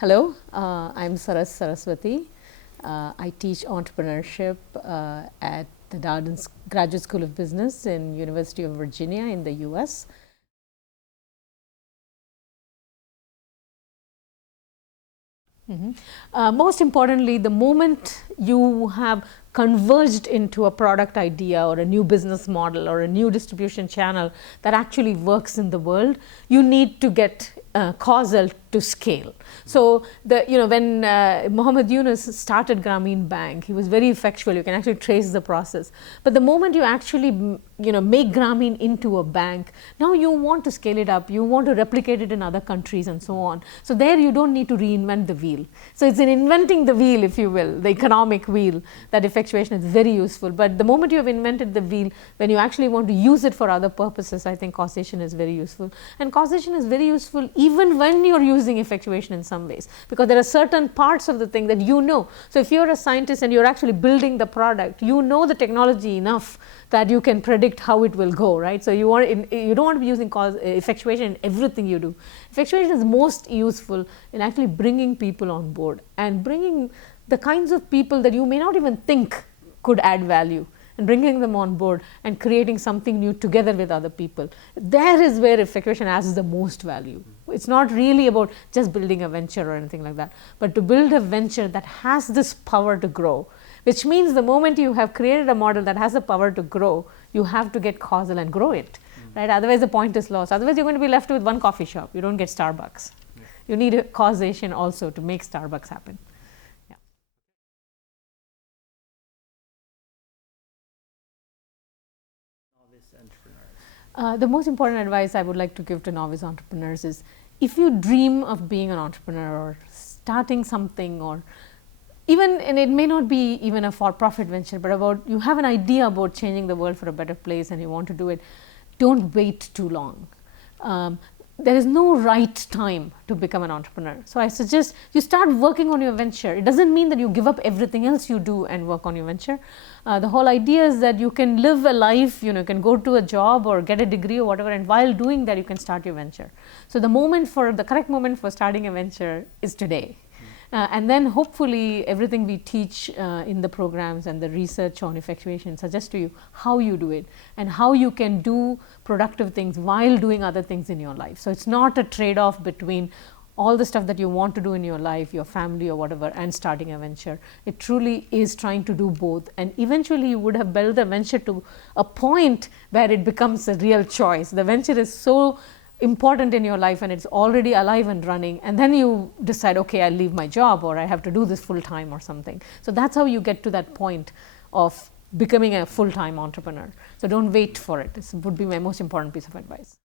Hello, I'm Sarasvathy. I teach entrepreneurship at the Darden Graduate School of Business in University of Virginia in the US. Most importantly, the moment you have converged into a product idea or a new business model or a new distribution channel that actually works in the world, you need to get causal to scale. So when Muhammad Yunus started Grameen Bank, he was very effectual. You can actually trace the process. But the moment you actually make Grameen into a bank, now you want to scale it up. You want to replicate it in other countries and so on. So there you don't need to reinvent the wheel. So it's in inventing the wheel, if you will, the economic wheel, that effectuation is very useful. But the moment you have invented the wheel, when you actually want to use it for other purposes, I think causation is very useful. And causation is very useful even when you're using effectuation in some ways, because there are certain parts of the thing that you know. So if you're a scientist and you're actually building the product, you know the technology enough that you can predict how it will go, right? So you don't want to be using effectuation in everything you do. Effectuation is most useful in actually bringing people on board and bringing the kinds of people that you may not even think could add value, and bringing them on board and creating something new together with other people. There is where effectuation adds the most value. It's not really about just building a venture or anything like that, but to build a venture that has this power to grow, which means the moment you have created a model that has the power to grow, you have to get causal and grow it, right? Otherwise the point is lost. Otherwise you're going to be left with one coffee shop. You don't get Starbucks. You need a causation also to make Starbucks happen. The most important advice I would like to give to novice entrepreneurs is, if you dream of being an entrepreneur or starting something, or even, and it may not be even a for-profit venture, but about you have an idea about changing the world for a better place and you want to do it, don't wait too long. There is no right time to become an entrepreneur. So I suggest you start working on your venture. It doesn't mean that you give up everything else you do and work on your venture. The whole idea is that you can live a life, you can go to a job or get a degree or whatever, and while doing that you can start your venture. So the correct moment for starting a venture is today. And then hopefully everything we teach in the programs and the research on effectuation suggests to you how you do it and how you can do productive things while doing other things in your life. So it's not a trade-off between all the stuff that you want to do in your life, your family or whatever, and starting a venture. It truly is trying to do both, and eventually you would have built the venture to a point where it becomes a real choice. The venture is so important in your life and it's already alive and running, and then you decide, okay, I'll leave my job or I have to do this full time or something. So that's how you get to that point of becoming a full-time entrepreneur. So don't wait for it. This would be my most important piece of advice.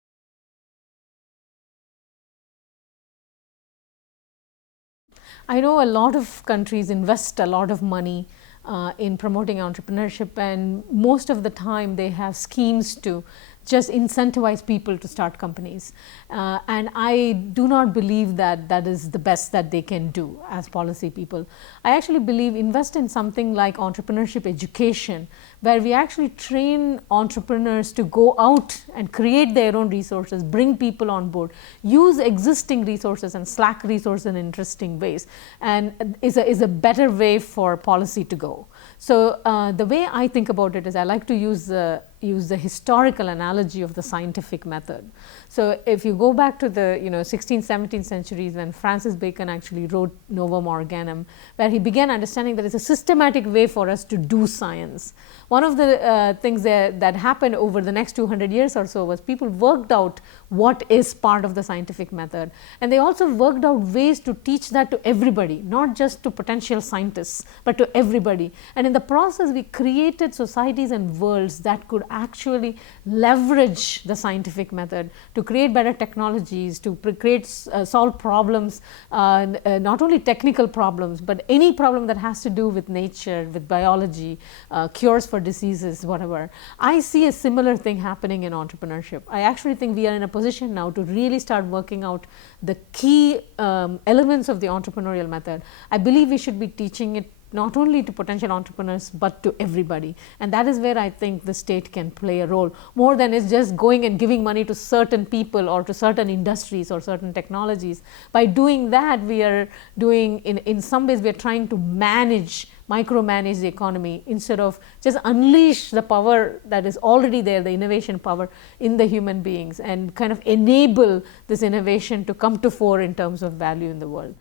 I know a lot of countries invest a lot of money in promoting entrepreneurship, and most of the time they have schemes to just incentivize people to start companies. And I do not believe that that is the best that they can do as policy people. I actually believe invest in something like entrepreneurship education, where we actually train entrepreneurs to go out and create their own resources, bring people on board, use existing resources and slack resources in interesting ways, and is a better way for policy to go. So the way I think about it is, I like to use the historical analogy of the scientific method. So if you go back to the 16th, 17th centuries, when Francis Bacon actually wrote Novum Organum, where he began understanding that it's a systematic way for us to do science. One of the things that happened over the next 200 years or so was people worked out what is part of the scientific method, and they also worked out ways to teach that to everybody, not just to potential scientists, but to everybody. And in the process we created societies and worlds that could actually leverage the scientific method to create better technologies, to solve problems, not only technical problems, but any problem that has to do with nature, with biology, cures for diseases, whatever. I see a similar thing happening in entrepreneurship. I actually think we are in a position now to really start working out the key elements of the entrepreneurial method. I believe we should be teaching it not only to potential entrepreneurs but to everybody. And that is where I think the state can play a role, more than it's just going and giving money to certain people or to certain industries or certain technologies. By doing that, we are doing, in some ways, we are trying to micromanage the economy instead of just unleash the power that is already there, the innovation power in the human beings, and kind of enable this innovation to come to fore in terms of value in the world.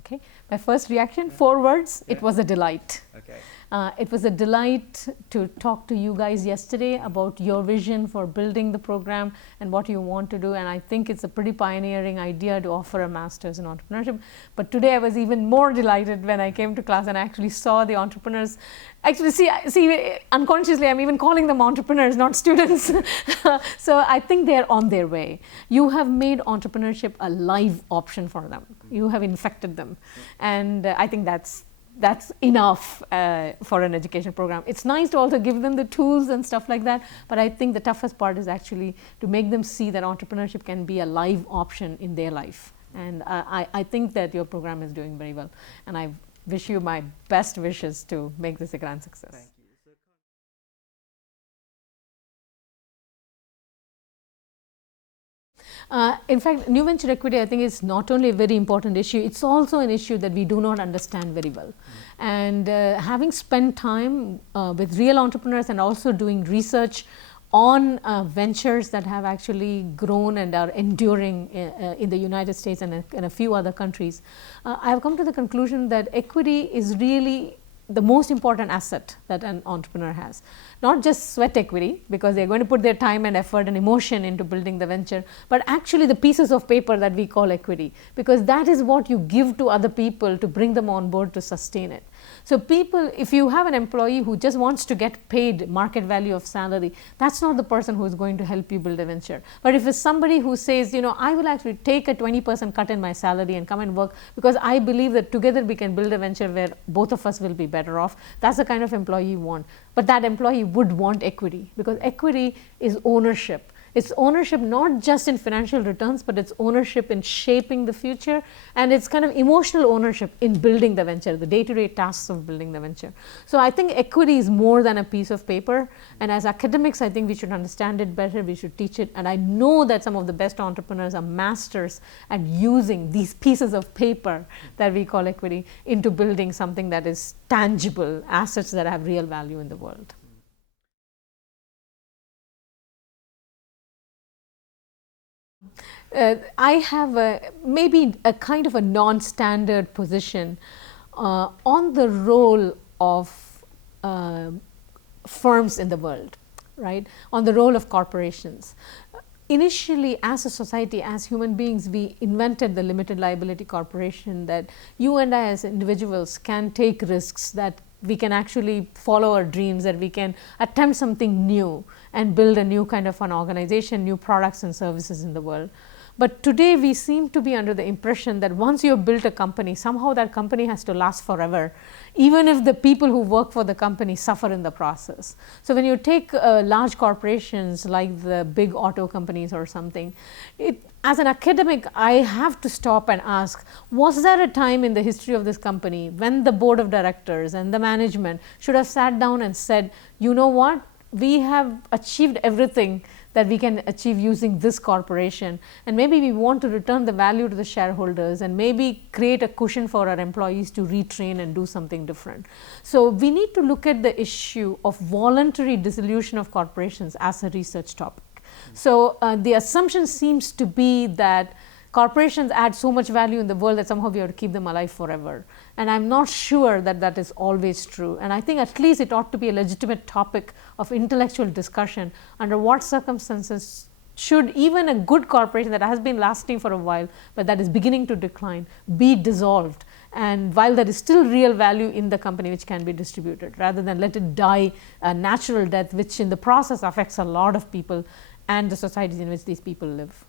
Okay. My first reaction, 4 words, it was a delight. Okay. It was a delight to talk to you guys yesterday about your vision for building the program and what you want to do, and I think it's a pretty pioneering idea to offer a master's in entrepreneurship. But today I was even more delighted when I came to class and I actually saw the entrepreneurs. Actually, see, unconsciously I'm even calling them entrepreneurs, not students. So I think they're on their way. You have made entrepreneurship a live option for them. You have infected them, and I think that's enough for an education program. It's nice to also give them the tools and stuff like that, but I think the toughest part is actually to make them see that entrepreneurship can be a live option in their life. And I think that your program is doing very well, and I wish you my best wishes to make this a grand success. Thank you. In fact, new venture equity, I think, is not only a very important issue, it's also an issue that we do not understand very well. And having spent time with real entrepreneurs and also doing research on ventures that have actually grown and are enduring in the United States and in a few other countries, I have come to the conclusion that equity is really the most important asset that an entrepreneur has. Not just sweat equity, because they're going to put their time and effort and emotion into building the venture, but actually the pieces of paper that we call equity, because that is what you give to other people to bring them on board to sustain it. So people, if you have an employee who just wants to get paid market value of salary, that's not the person who is going to help you build a venture. But if it's somebody who says, you know, I will actually take a 20% cut in my salary and come and work because I believe that together we can build a venture where both of us will be better off, that's the kind of employee you want. But that employee would want equity, because equity is ownership. It's ownership not just in financial returns, but it's ownership in shaping the future, and it's kind of emotional ownership in building the venture, the day-to-day tasks of building the venture. So I think equity is more than a piece of paper, and as academics, I think we should understand it better, we should teach it, and I know that some of the best entrepreneurs are masters at using these pieces of paper that we call equity into building something that is tangible, assets that have real value in the world. I have maybe a kind of a non-standard position on the role of firms in the world, right? On the role of corporations. Initially, as a society, as human beings, we invented the limited liability corporation, that you and I as individuals can take risks, that we can actually follow our dreams, that we can attempt something new and build a new kind of an organization, new products and services in the world. But today we seem to be under the impression that once you have built a company, somehow that company has to last forever, even if the people who work for the company suffer in the process. So when you take large corporations like the big auto companies or something, as an academic, I have to stop and ask, was there a time in the history of this company when the board of directors and the management should have sat down and said, you know what, we have achieved everything that we can achieve using this corporation, and maybe we want to return the value to the shareholders and maybe create a cushion for our employees to retrain and do something different. So we need to look at the issue of voluntary dissolution of corporations as a research topic. So the assumption seems to be that corporations add so much value in the world that somehow we have to keep them alive forever. And I'm not sure that that is always true. And I think at least it ought to be a legitimate topic of intellectual discussion. Under what circumstances should even a good corporation that has been lasting for a while, but that is beginning to decline, be dissolved? And while there is still real value in the company which can be distributed, rather than let it die a natural death, which in the process affects a lot of people and the societies in which these people live.